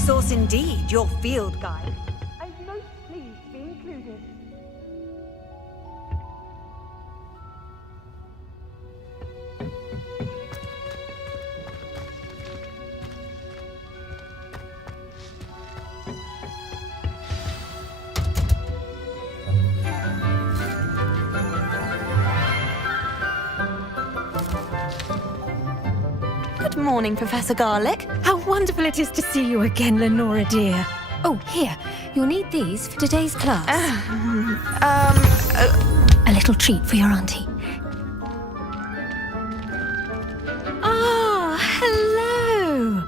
resource indeed, your field guide. I'm most pleased to be included. Good morning, Professor Garlic. How wonderful it is to see you again, Lenora dear. Oh, here, you'll need these for today's class. A little treat for your auntie. Ah, hello.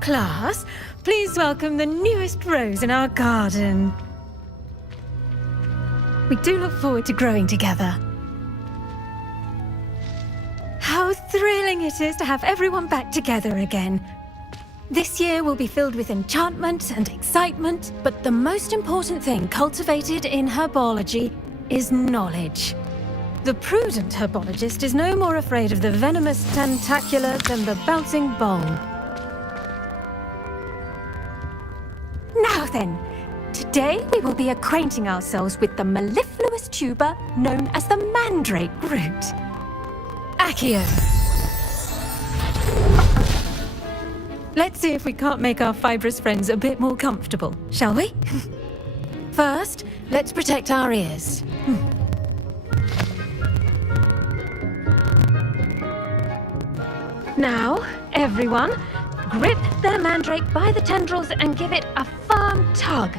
Class, please welcome the newest rose in our garden. We do look forward to growing together. How thrilling it is to have everyone back together again. This year will be filled with enchantment and excitement, but the most important thing cultivated in herbology is knowledge. The prudent herbologist is no more afraid of the venomous tentacula than the bouncing bowl. Now then, today we will be acquainting ourselves with the mellifluous tuber known as the mandrake root. Accio. Let's see if we can't make our fibrous friends a bit more comfortable, shall we? First, let's protect our ears. Now, everyone, grip the mandrake by the tendrils and give it a firm tug.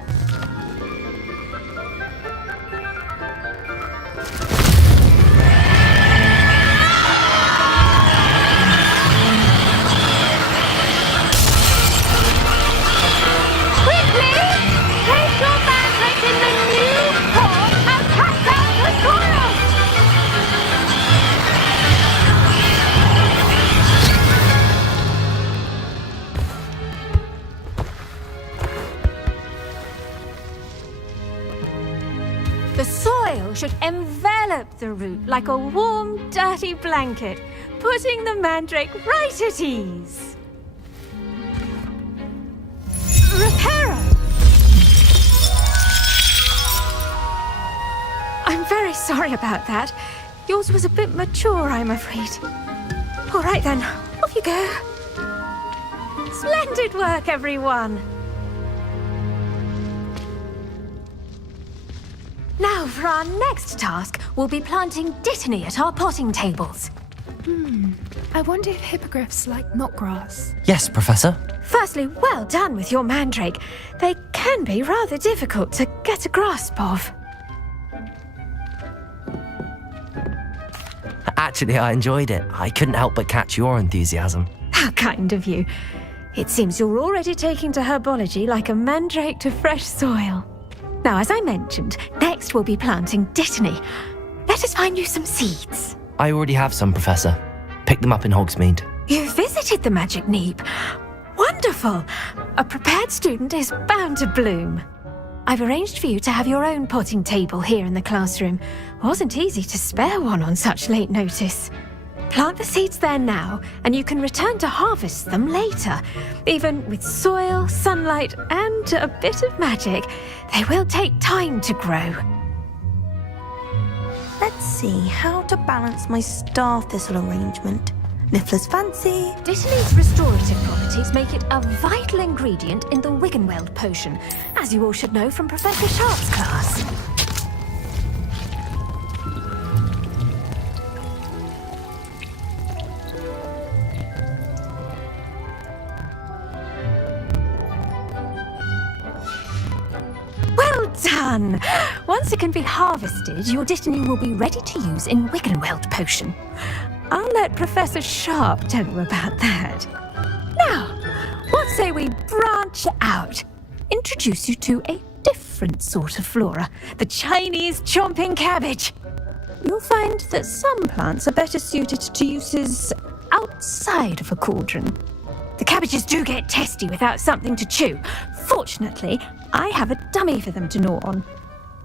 The soil should envelop the root like a warm, dirty blanket, putting the mandrake right at ease. Reparo! I'm very sorry about that. Yours was a bit mature, I'm afraid. All right then, off you go. Splendid work, everyone. Now, for our next task, we'll be planting dittany at our potting tables. I wonder if hippogriffs like knotgrass. Yes, Professor. Firstly, well done with your mandrake. They can be rather difficult to get a grasp of. Actually, I enjoyed it. I couldn't help but catch your enthusiasm. How kind of you. It seems you're already taking to herbology like a mandrake to fresh soil. Now, as I mentioned, next we'll be planting dittany. Let us find you some seeds. I already have some, Professor. Picked them up in Hogsmeade. You visited the Magic Neep. Wonderful! A prepared student is bound to bloom. I've arranged for you to have your own potting table here in the classroom. Wasn't easy to spare one on such late notice. Plant the seeds there now, and you can return to harvest them later. Even with soil, sunlight, and a bit of magic, they will take time to grow. Let's see how to balance my star thistle arrangement. Niffler's fancy. Dittany's restorative properties make it a vital ingredient in the Wiggenweld potion, as you all should know from Professor Sharp's class. Well done! Once it can be harvested, your dittany will be ready to use in Wiggenweld potion. I'll let Professor Sharp tell you about that. Now, what say we branch out? Introduce you to a different sort of flora, the Chinese chomping cabbage. You'll find that some plants are better suited to uses outside of a cauldron. The cabbages do get testy without something to chew. Fortunately, I have a dummy for them to gnaw on.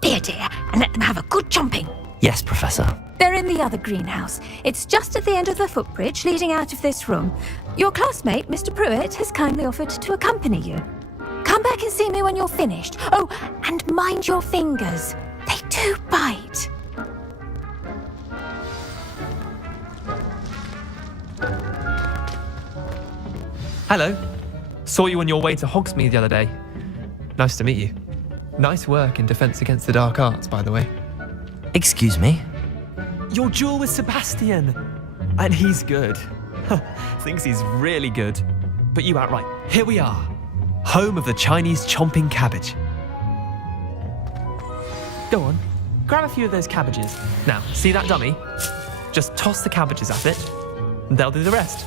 Be a dear and let them have a good chomping. Yes, Professor. They're in the other greenhouse. It's just at the end of the footbridge leading out of this room. Your classmate, Mr. Pruitt, has kindly offered to accompany you. Come back and see me when you're finished. Oh, and mind your fingers. They do bite. Hello. Saw you on your way to Hogsmeade the other day. Nice to meet you. Nice work in Defense Against the Dark Arts, by the way. Excuse me? Your duel with Sebastian. And he's good. Thinks he's really good. But you outright. Here we are. Home of the Chinese chomping cabbage. Go on. Grab a few of those cabbages. Now, see that dummy? Just toss the cabbages at it. And they'll do the rest.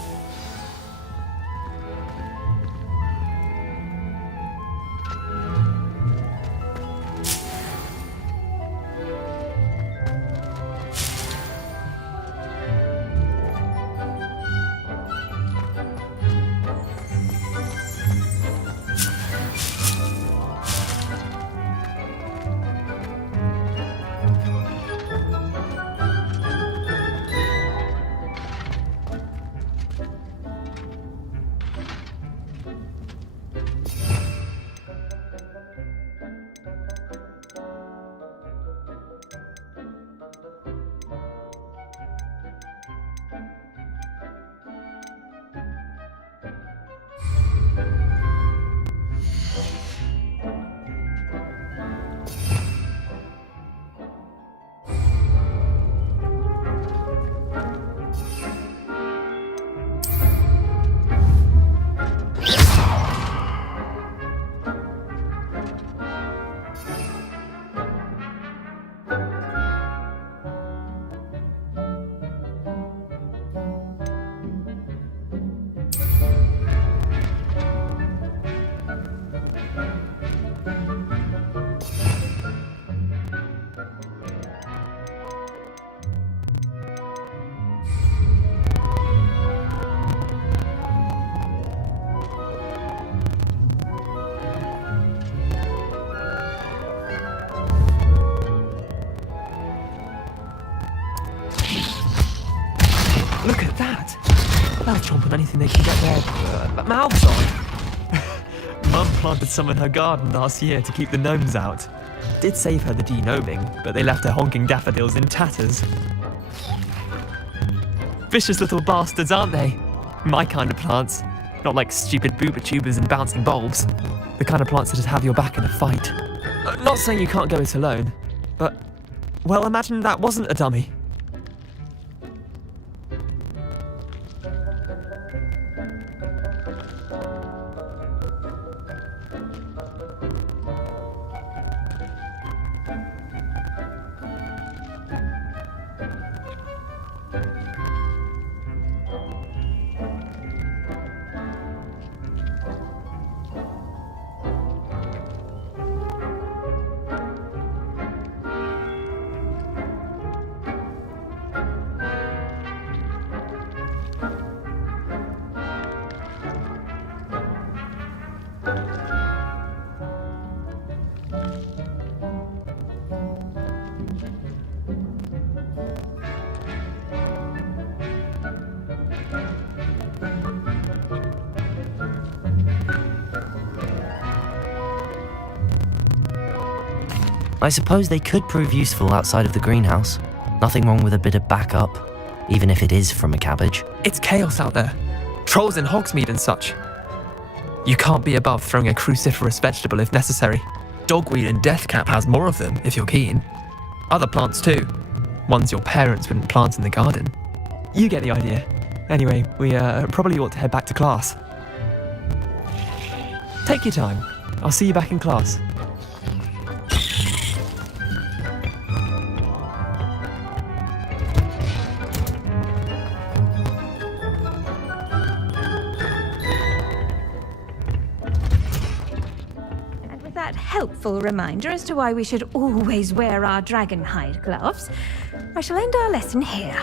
Look at that! They'll chomp on anything they can get their mouths on. Mum planted some in her garden last year to keep the gnomes out. Did save her the de-gnoming, but they left her honking daffodils in tatters. Vicious little bastards, aren't they? My kind of plants. Not like stupid booba tubers and bouncing bulbs. The kind of plants that just have your back in a fight. Not saying you can't go it alone, but, well, imagine that wasn't a dummy. I suppose they could prove useful outside of the greenhouse. Nothing wrong with a bit of backup, even if it is from a cabbage. It's chaos out there. Trolls in Hogsmeade and such. You can't be above throwing a cruciferous vegetable if necessary. Dogweed and deathcap has more of them, if you're keen. Other plants too. Ones your parents wouldn't plant in the garden. You get the idea. Anyway, we probably ought to head back to class. Take your time. I'll see you back in class. Helpful reminder as to why we should always wear our dragon hide gloves, I shall end our lesson here.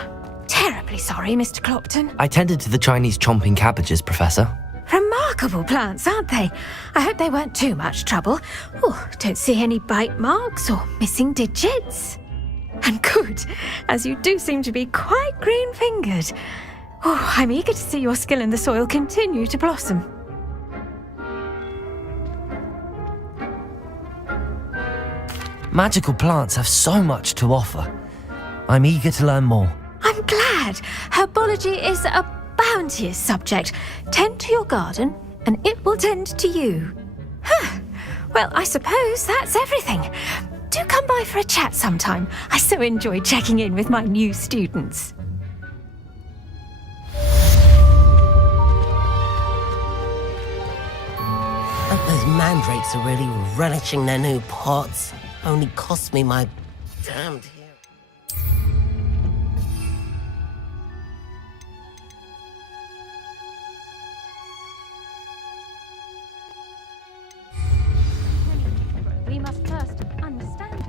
Terribly sorry, Mr. Clopton. I tended to the Chinese chomping cabbages, Professor. Remarkable plants, aren't they? I hope they weren't too much trouble. Oh, don't see any bite marks or missing digits. And good, as you do seem to be quite green-fingered. Oh, I'm eager to see your skill in the soil continue to blossom. Magical plants have so much to offer. I'm eager to learn more. I'm glad. Herbology is a bounteous subject. Tend to your garden, and it will tend to you. Huh. Well, I suppose that's everything. Do come by for a chat sometime. I so enjoy checking in with my new students. Those mandrakes are really relishing their new pots. Only cost me my damned hair. We must first understand it.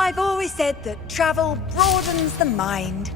I've always said that travel broadens the mind.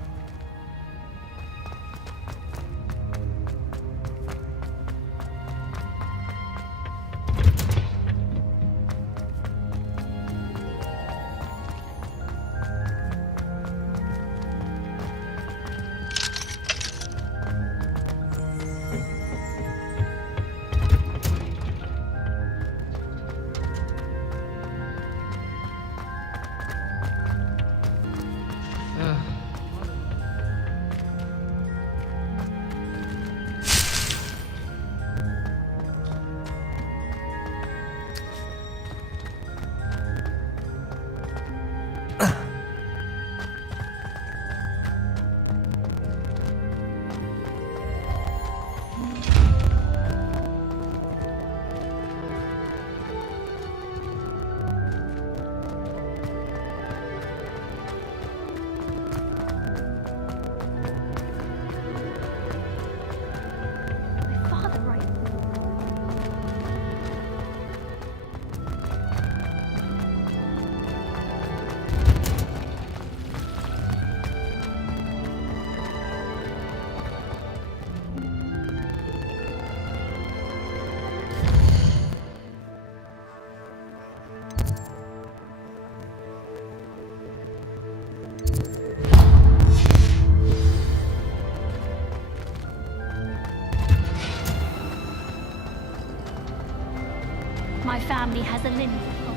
My family has a lineage of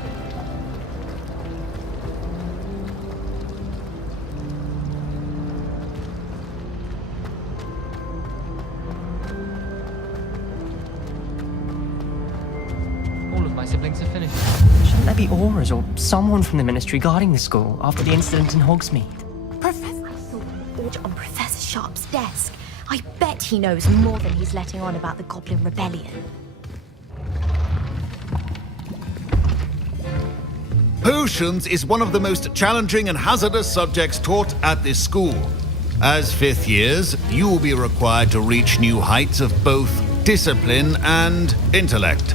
All of my siblings are finished. Shouldn't there be auras or someone from the ministry guarding the school after the incident in Hogsmeade? Professor, I saw the order on Professor Sharp's desk. I bet he knows more than he's letting on about the Goblin Rebellion. Potions is one of the most challenging and hazardous subjects taught at this school. As fifth years, you will be required to reach new heights of both discipline and intellect.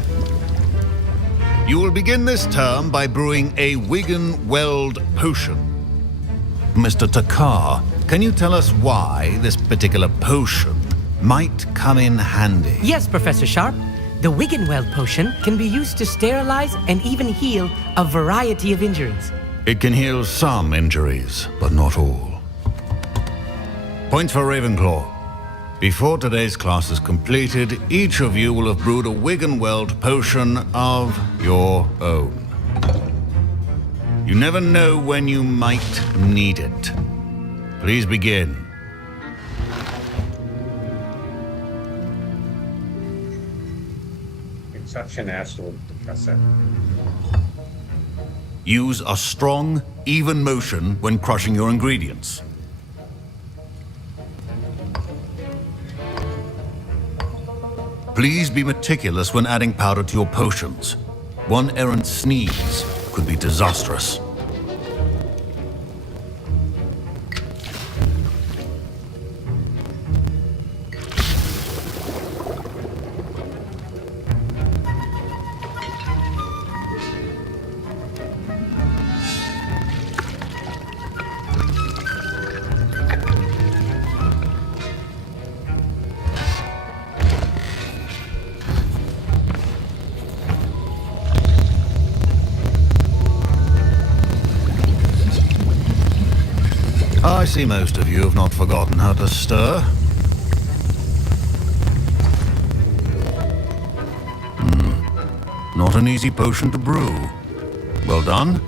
You will begin this term by brewing a Wigan Weld potion. Mr. Takar, can you tell us why this particular potion might come in handy? Yes, Professor Sharp. The Wiggenweld potion can be used to sterilize and even heal a variety of injuries. It can heal some injuries, but not all. Point for Ravenclaw. Before today's class is completed, each of you will have brewed a Wiggenweld potion of your own. You never know when you might need it. Please begin. You're such an asshole, Professor. Use a strong, even motion when crushing your ingredients. Please be meticulous when adding powder to your potions. One errant sneeze could be disastrous. I see most of you have not forgotten how to stir. Not an easy potion to brew. Well done.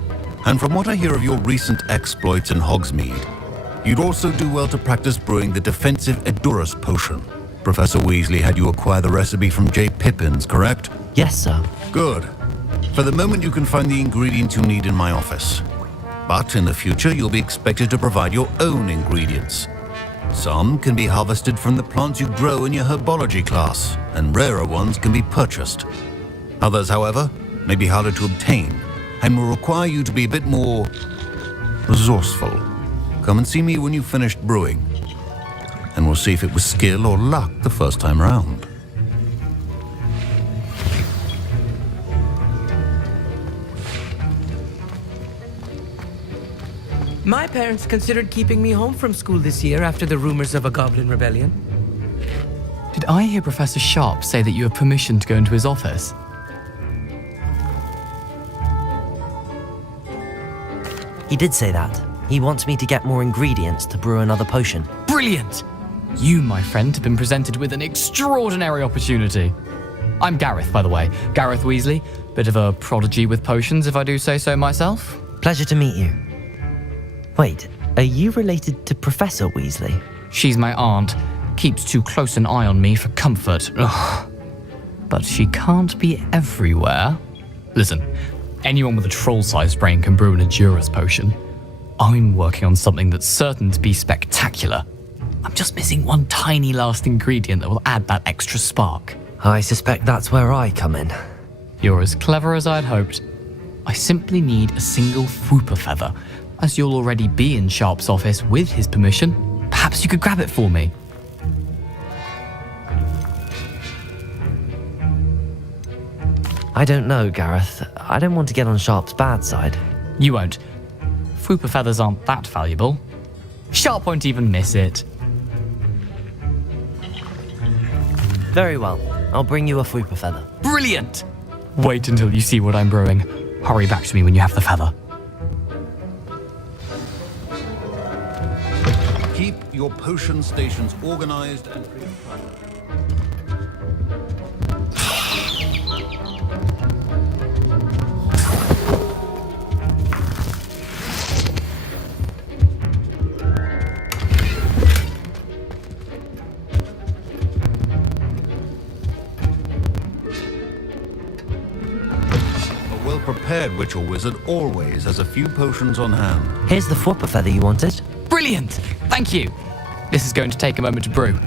And from what I hear of your recent exploits in Hogsmeade, you'd also do well to practice brewing the defensive Edurus potion. Professor Weasley had you acquire the recipe from J. Pippin's, correct? Yes, sir. Good. For the moment, you can find the ingredients you need in my office. But in the future, you'll be expected to provide your own ingredients. Some can be harvested from the plants you grow in your herbology class, and rarer ones can be purchased. Others, however, may be harder to obtain, and will require you to be a bit more resourceful. Come and see me when you've finished brewing, and we'll see if it was skill or luck the first time round. My parents considered keeping me home from school this year after the rumors of a goblin rebellion. Did I hear Professor Sharp say that you have permission to go into his office? He did say that. He wants me to get more ingredients to brew another potion. Brilliant! You, my friend, have been presented with an extraordinary opportunity. I'm Gareth, by the way. Gareth Weasley. Bit of a prodigy with potions, if I do say so myself. Pleasure to meet you. Wait, are you related to Professor Weasley? She's my aunt. Keeps too close an eye on me for comfort. Ugh. But she can't be everywhere. Listen, anyone with a troll-sized brain can brew an Edurus potion. I'm working on something that's certain to be spectacular. I'm just missing one tiny last ingredient that will add that extra spark. I suspect that's where I come in. You're as clever as I'd hoped. I simply need a single Fwooper feather. As you'll already be in Sharp's office with his permission, perhaps you could grab it for me. I don't know, Gareth. I don't want to get on Sharp's bad side. You won't. Fwooper feathers aren't that valuable. Sharp won't even miss it. Very well. I'll bring you a Fwooper feather. Brilliant! Wait until you see what I'm brewing. Hurry back to me when you have the feather. Keep your potion stations organized and a well-prepared witch or wizard always has a few potions on hand. Here's the Fwooper feather you wanted. Brilliant! Thank you. This is going to take a moment to brew.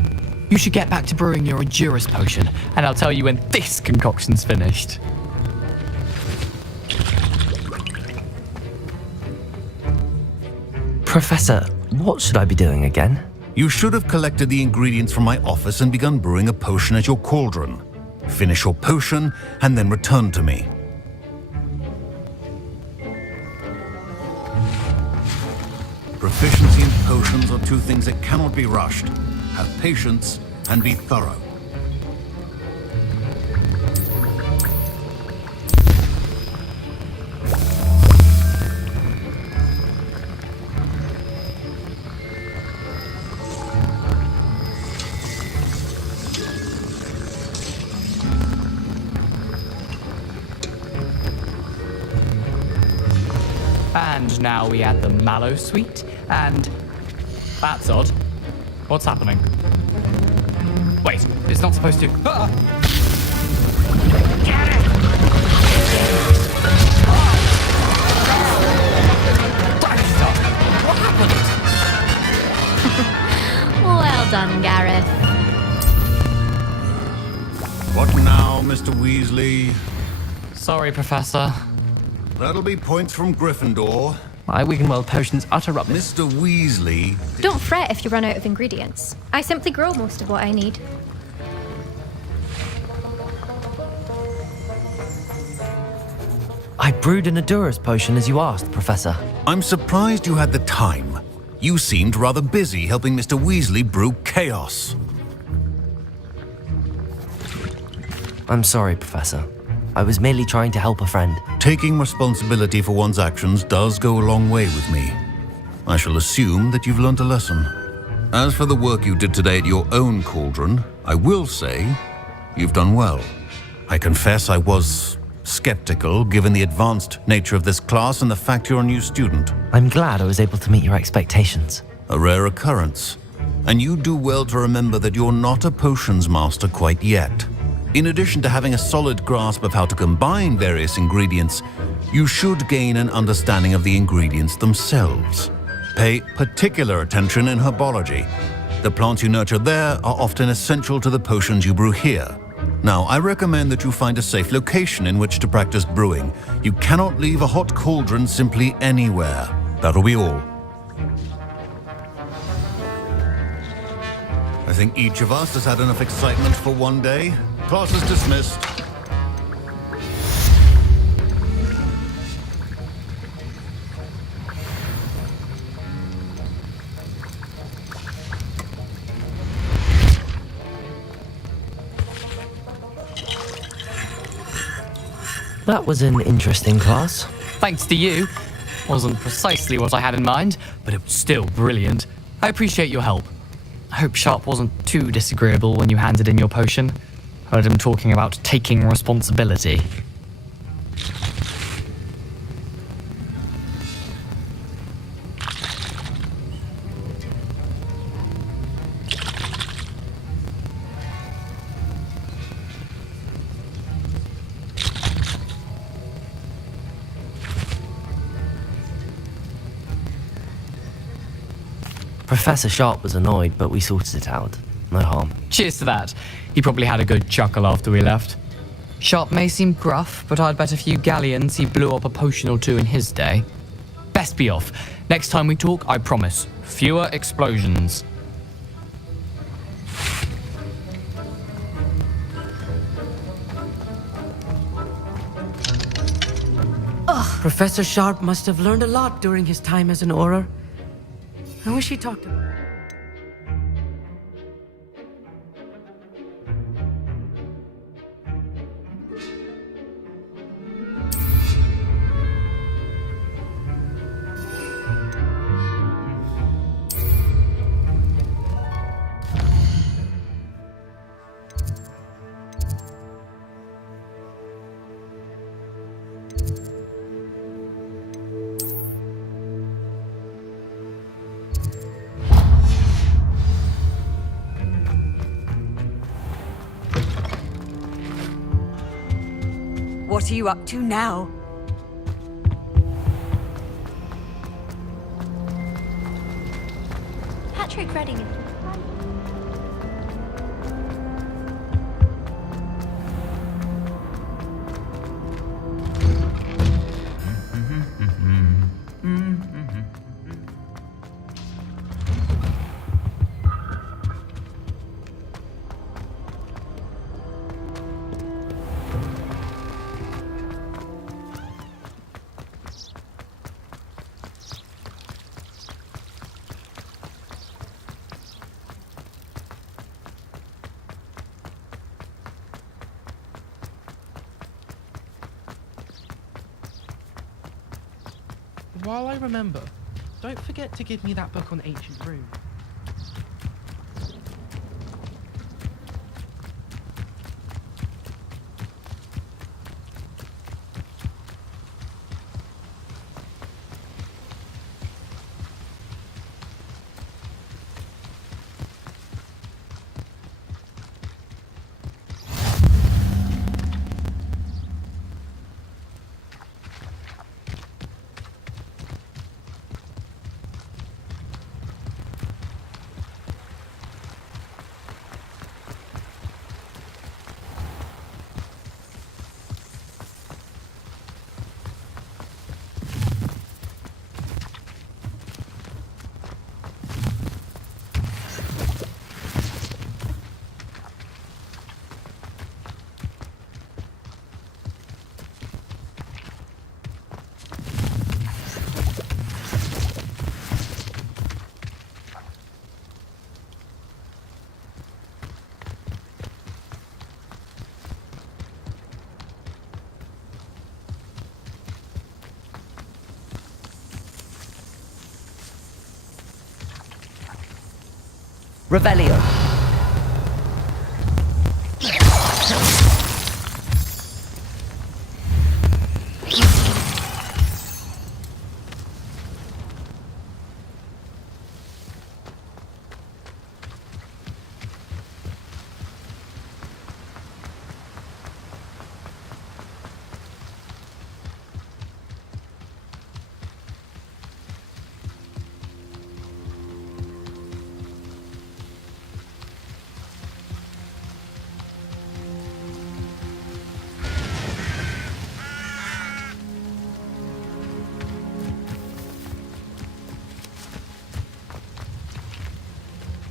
You should get back to brewing your Edurus potion, and I'll tell you when this concoction's finished. Professor, what should I be doing again? You should have collected the ingredients from my office and begun brewing a potion at your cauldron. Finish your potion and then return to me. Proficiency in potions are two things that cannot be rushed. Have patience and be thorough. And now we add the mallow sweet, and that's odd. What's happening? Wait, it's not supposed to. Ah! Get it! What happened? Well done, Gareth. What now, Mr. Weasley? Sorry, Professor. That'll be points from Gryffindor. My Wiggenweld potion's utter rubbish. Mr. Weasley... Don't fret if you run out of ingredients. I simply grow most of what I need. I brewed an Adurus potion as you asked, Professor. I'm surprised you had the time. You seemed rather busy helping Mr. Weasley brew chaos. I'm sorry, Professor. I was merely trying to help a friend. Taking responsibility for one's actions does go a long way with me. I shall assume that you've learnt a lesson. As for the work you did today at your own cauldron, I will say you've done well. I confess I was skeptical given the advanced nature of this class and the fact you're a new student. I'm glad I was able to meet your expectations. A rare occurrence. And you do well to remember that you're not a potions master quite yet. In addition to having a solid grasp of how to combine various ingredients, you should gain an understanding of the ingredients themselves. Pay particular attention in herbology. The plants you nurture there are often essential to the potions you brew here. Now, I recommend that you find a safe location in which to practice brewing. You cannot leave a hot cauldron simply anywhere. That'll be all. I think each of us has had enough excitement for one day. Class is dismissed. That was an interesting class. Thanks to you. Wasn't precisely what I had in mind, but it was still brilliant. I appreciate your help. I hope Sharp wasn't too disagreeable when you handed in your potion. Heard him talking about taking responsibility. Professor Sharp was annoyed, but we sorted it out. No harm. Cheers to that. He probably had a good chuckle after we left. Sharp may seem gruff, but I'd bet a few galleons he blew up a potion or two in his day. Best be off. Next time we talk, I promise, fewer explosions. Professor Sharp must have learned a lot during his time as an Auror. I wish he talked about it. What are you up to now? Patrick Redding. While I remember, don't forget to give me that book on ancient runes. Revelio.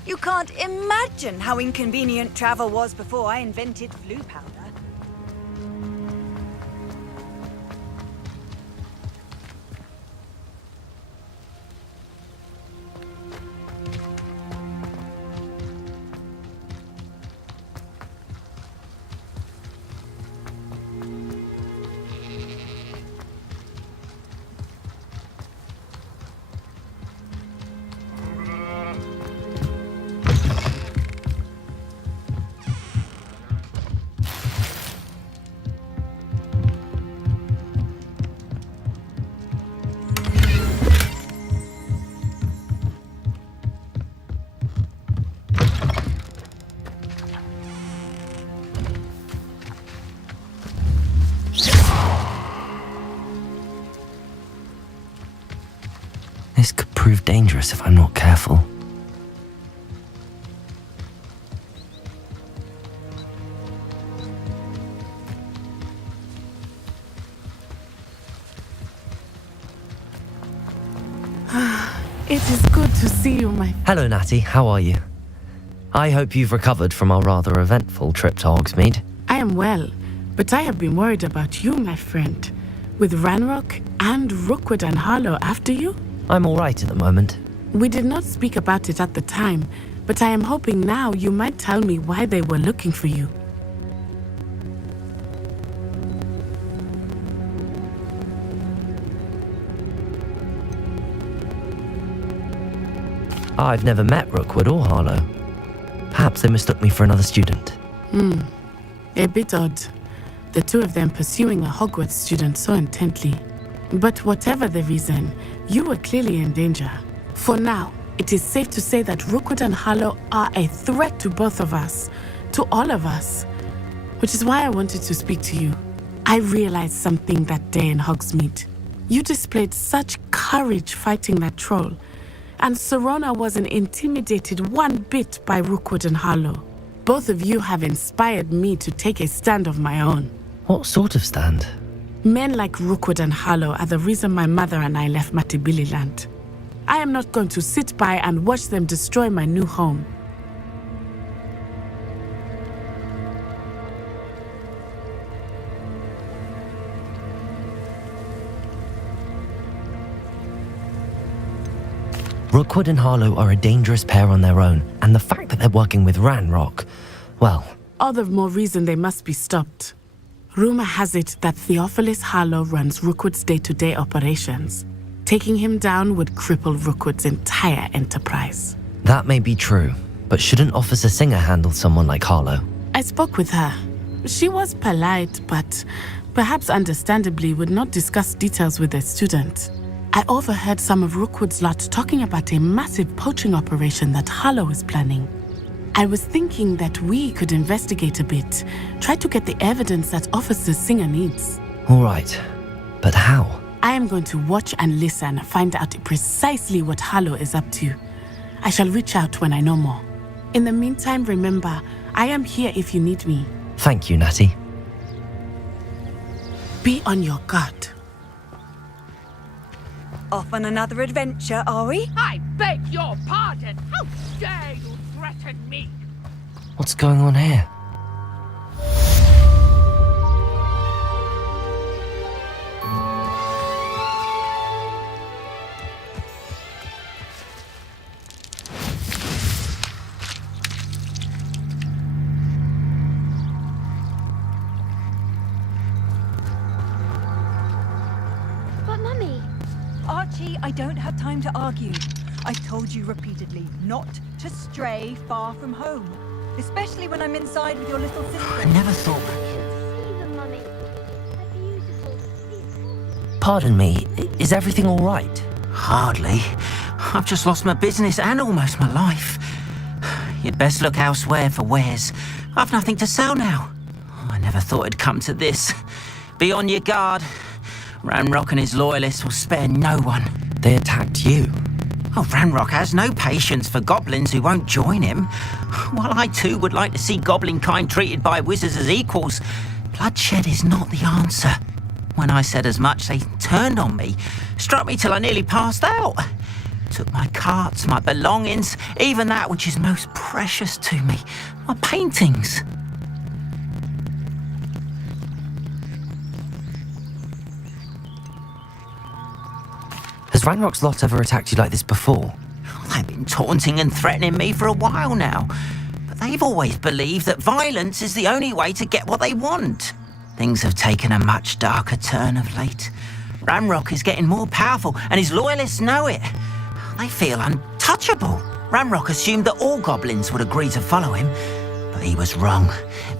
You can't imagine how inconvenient travel was before I invented blue powder. This could prove dangerous if I'm not careful. It is good to see you, my... Hello, Natty. How are you? I hope you've recovered from our rather eventful trip to Hogsmeade. I am well, but I have been worried about you, my friend. With Ranrock and Rookwood and Harlow after you? I'm all right at the moment. We did not speak about it at the time, but I am hoping now you might tell me why they were looking for you. I've never met Rookwood or Harlow. Perhaps they mistook me for another student. A bit odd. The two of them pursuing a Hogwarts student so intently. But whatever the reason, you were clearly in danger. For now, it is safe to say that Rookwood and Harlow are a threat to both of us, to all of us. Which is why I wanted to speak to you. I realized something that day in Hogsmeade. You displayed such courage fighting that troll, and Serona wasn't intimidated one bit by Rookwood and Harlow. Both of you have inspired me to take a stand of my own. What sort of stand? Men like Rookwood and Harlow are the reason my mother and I left Matibili land. I am not going to sit by and watch them destroy my new home. Rookwood and Harlow are a dangerous pair on their own, and the fact that they're working with Ranrock, well... All the more reason they must be stopped. Rumor has it that Theophilus Harlow runs Rookwood's day-to-day operations. Taking him down would cripple Rookwood's entire enterprise. That may be true, but shouldn't Officer Singer handle someone like Harlow? I spoke with her. She was polite, but perhaps understandably would not discuss details with a student. I overheard some of Rookwood's lot talking about a massive poaching operation that Harlow is planning. I was thinking that we could investigate a bit, try to get the evidence that Officer Singer needs. All right, but how? I am going to watch and listen, find out precisely what Harlow is up to. I shall reach out when I know more. In the meantime, remember, I am here if you need me. Thank you, Natty. Be on your guard. Off on another adventure, are we? I beg your pardon! How dare you threaten me? What's going on here? But Mummy... Archie, I don't have time to argue. I told you repeatedly not to stray far from home, especially when I'm inside with your little sister. I never thought... Pardon me, is everything all right? Hardly. I've just lost my business and almost my life. You'd best look elsewhere for wares. I've nothing to sell now. I never thought it'd come to this. Be on your guard. Ranrock and his loyalists will spare no one. They attacked you? Oh, Ranrock has no patience for goblins who won't join him. While I too would like to see goblin kind treated by wizards as equals, bloodshed is not the answer. When I said as much, they turned on me, struck me till I nearly passed out. Took my carts, my belongings, even that which is most precious to me, my paintings. Has Ranrock's lot ever attacked you like this before? They've been taunting and threatening me for a while now, but they've always believed that violence is the only way to get what they want. Things have taken a much darker turn of late. Ranrock is getting more powerful, and his loyalists know it. They feel untouchable. Ranrock assumed that all goblins would agree to follow him, but he was wrong.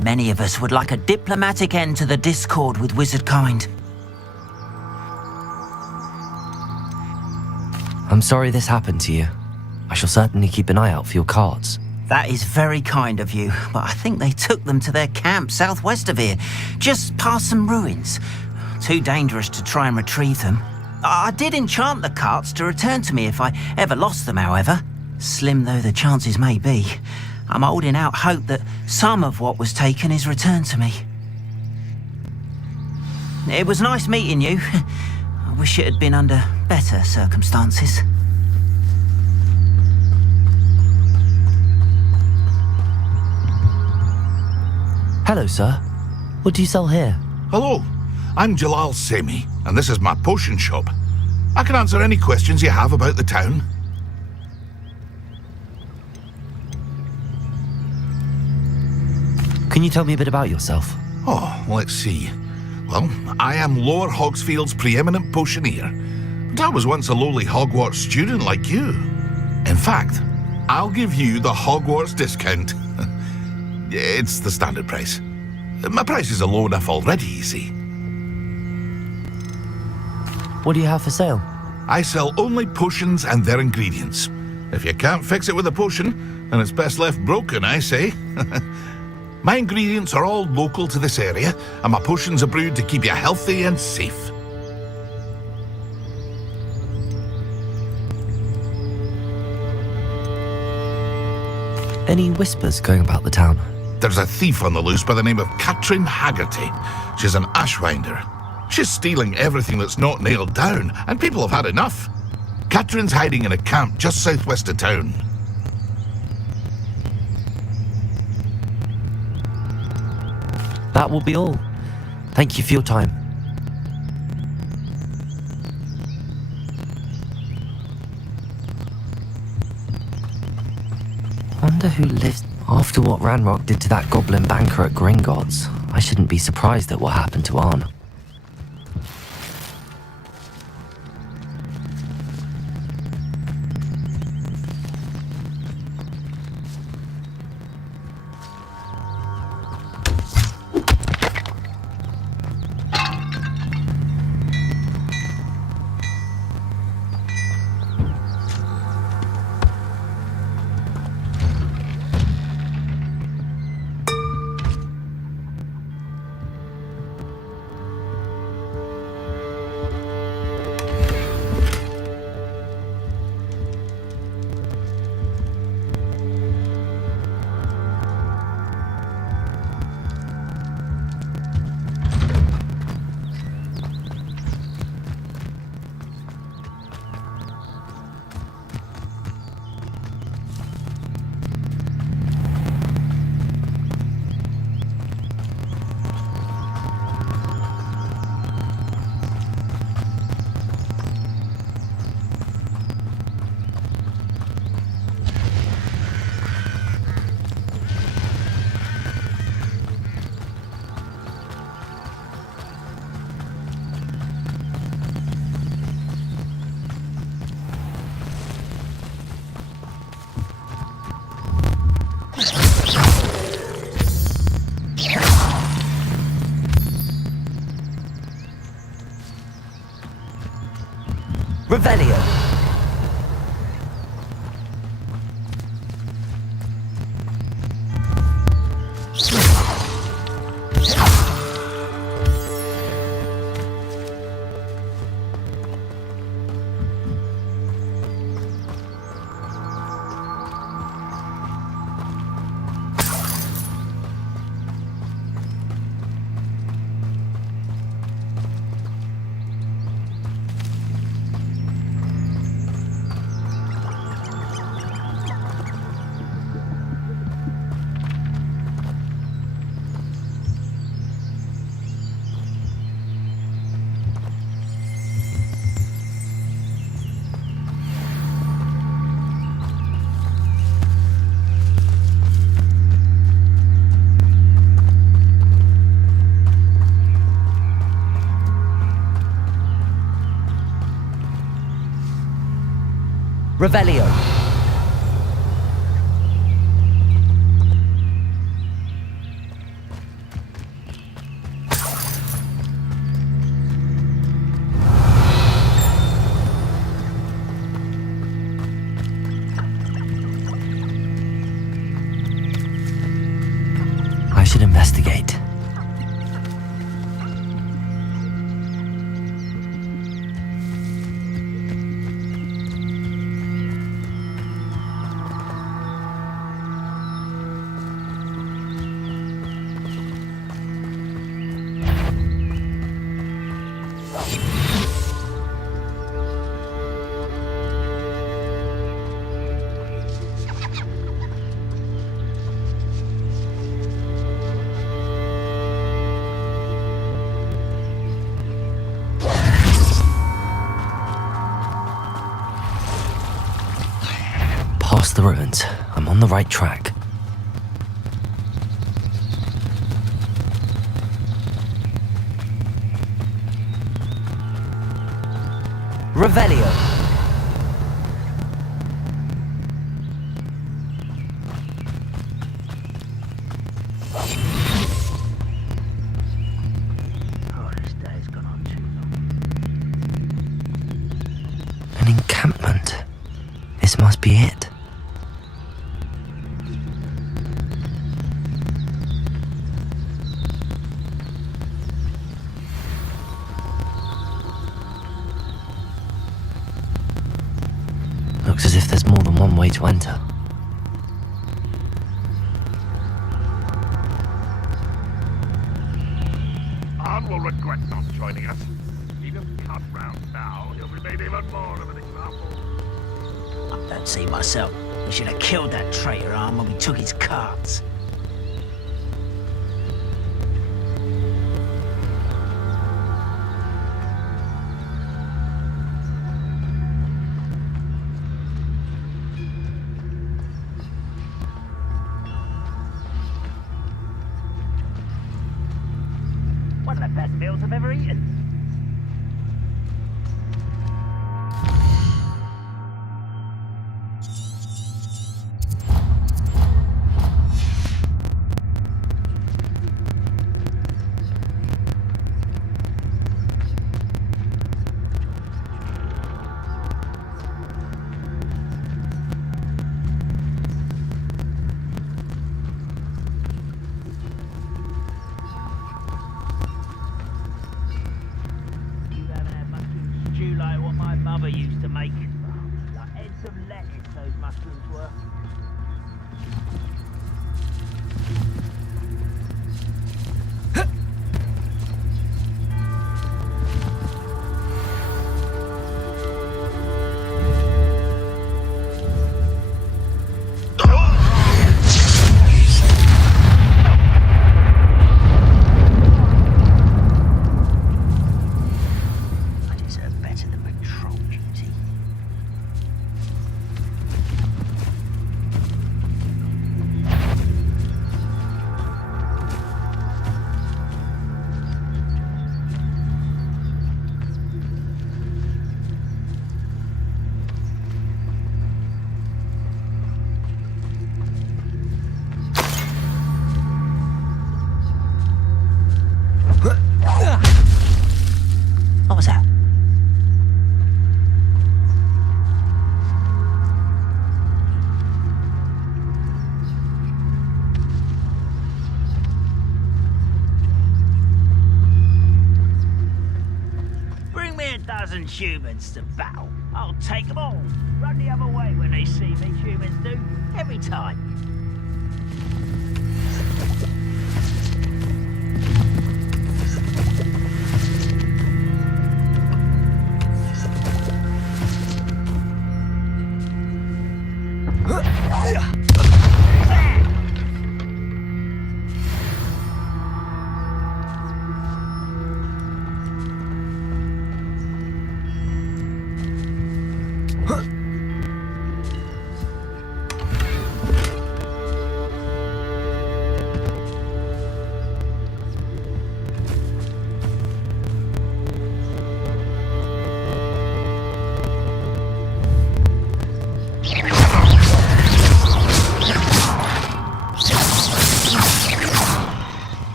Many of us would like a diplomatic end to the discord with wizard kind. I'm sorry this happened to you. I shall certainly keep an eye out for your carts. That is very kind of you, but I think they took them to their camp southwest of here, just past some ruins. Too dangerous to try and retrieve them. I did enchant the carts to return to me if I ever lost them, however. Slim though the chances may be, I'm holding out hope that some of what was taken is returned to me. It was nice meeting you. I wish it had been under better circumstances. Hello, sir. What do you sell here? Hello, I'm Jalal Semi, and this is my potion shop. I can answer any questions you have about the town. Can you tell me a bit about yourself? Oh, let's see. Well, I am Lower Hogsfield's preeminent potioneer, but I was once a lowly Hogwarts student like you. In fact, I'll give you the Hogwarts discount. It's the standard price. My prices are low enough already, you see. What do you have for sale? I sell only potions and their ingredients. If you can't fix it with a potion, then it's best left broken, I say. My ingredients are all local to this area, and my potions are brewed to keep you healthy and safe. Any whispers going about the town? There's a thief on the loose by the name of Katrin Haggerty. She's an ashwinder. She's stealing everything that's not nailed down, and people have had enough. Katrin's hiding in a camp just southwest of town. That will be all. Thank you for your time. Wonder who lives... After what Ranrock did to that goblin banker at Gringotts, I shouldn't be surprised at what happened to Arn. Revelio. Revelio. I should investigate. Past the ruins. I'm on the right track. Revelio. An encampment. This must be it. Looks as if there's more than one way to enter. Arn will regret not joining us. He doesn't cut round now. He'll be made even more of an example. I don't see myself. We should have killed that traitor Arn when we took his carts. One of the best meals I've ever eaten. Stew like what my mother used to make. Like heads of lettuce, those mushrooms were. 1,000 humans to battle. I'll take them all. Run the other way when they see me, humans do. Every time.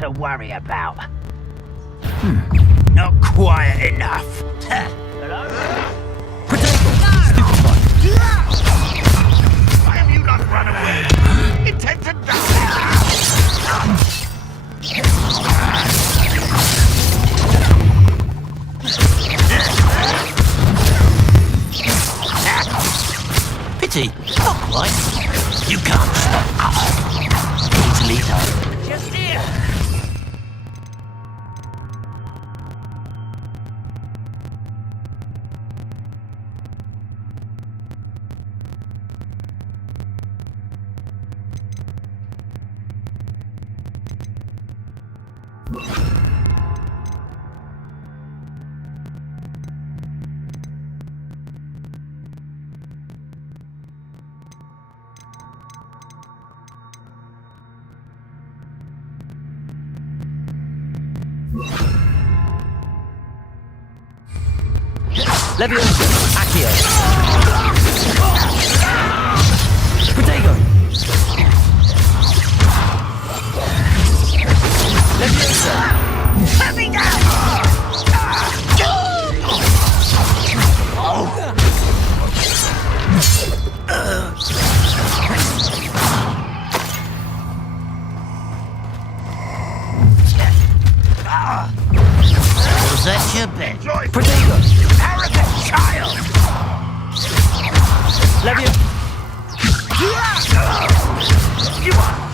To worry about. Not quiet enough. Hello? Why have you not run away? Intend to die. Pity, not quite. You can't stop us. Please lead us. Just here. Leviosa, Accio. Protego. Leviosa. Let me down! Was that your bet? Protego. Arrogant child! Levio.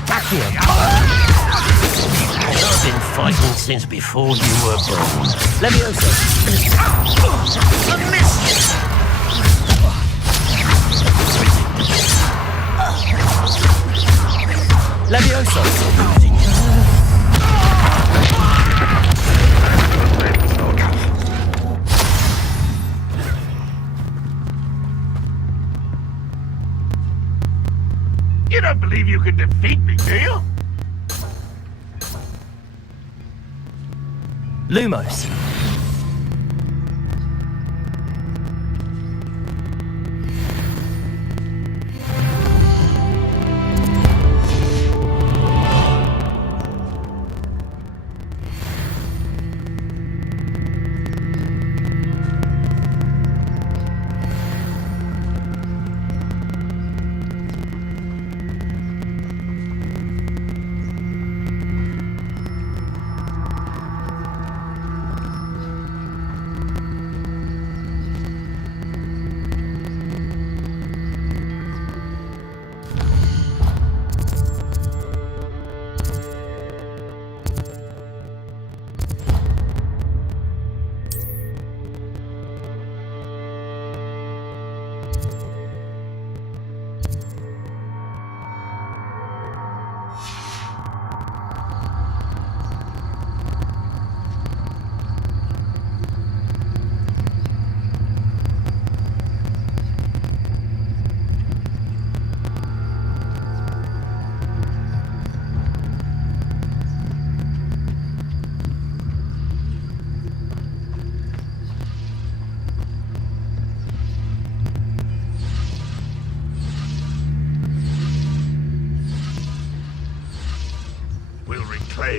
Accio. I've been fighting since before you were born. Leviosa. I missed you! Leviosa. You don't believe you can defeat me, do you? Lumos.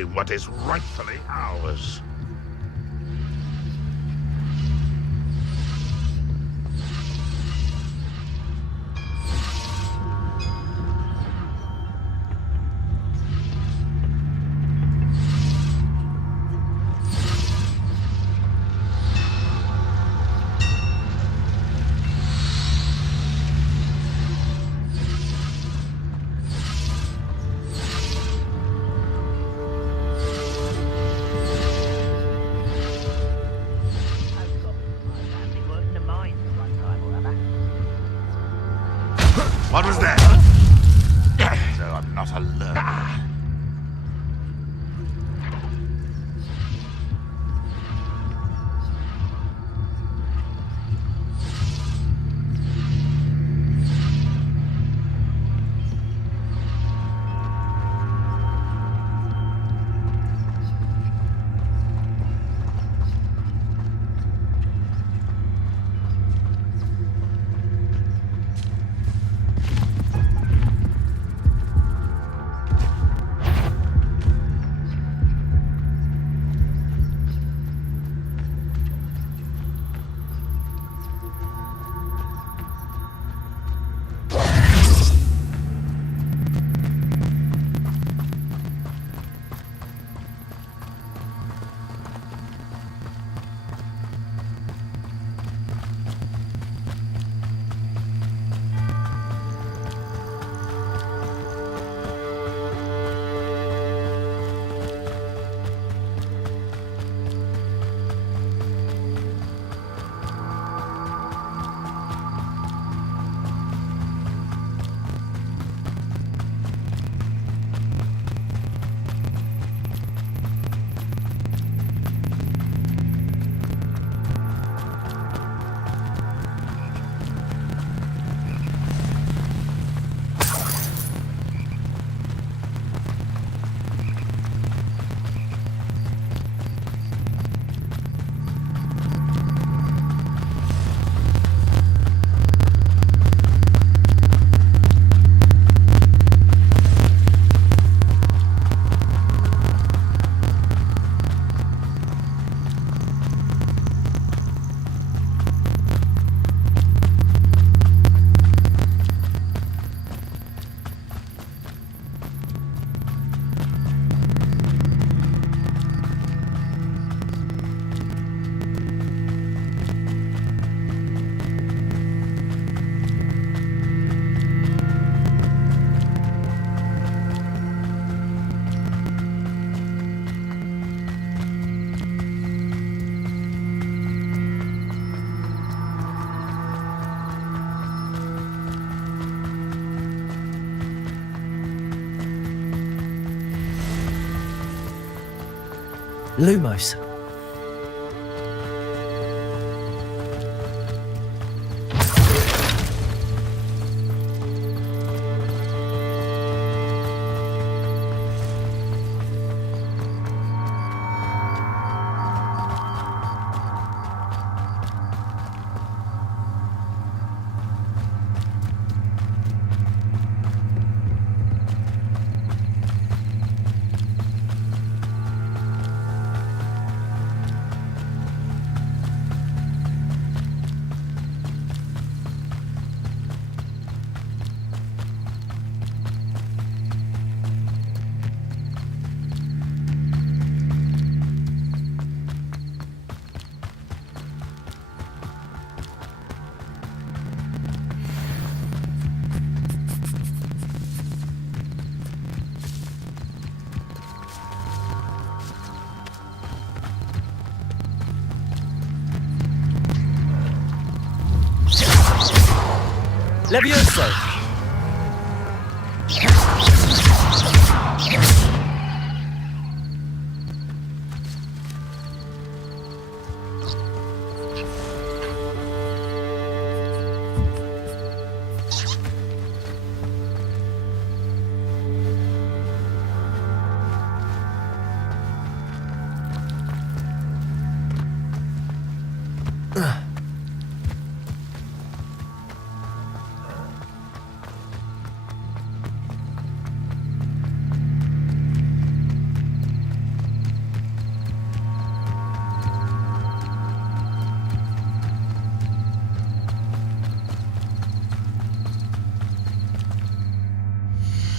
reclaim what is rightfully ours. What was that? So I'm not alone. Lumos. Levioso!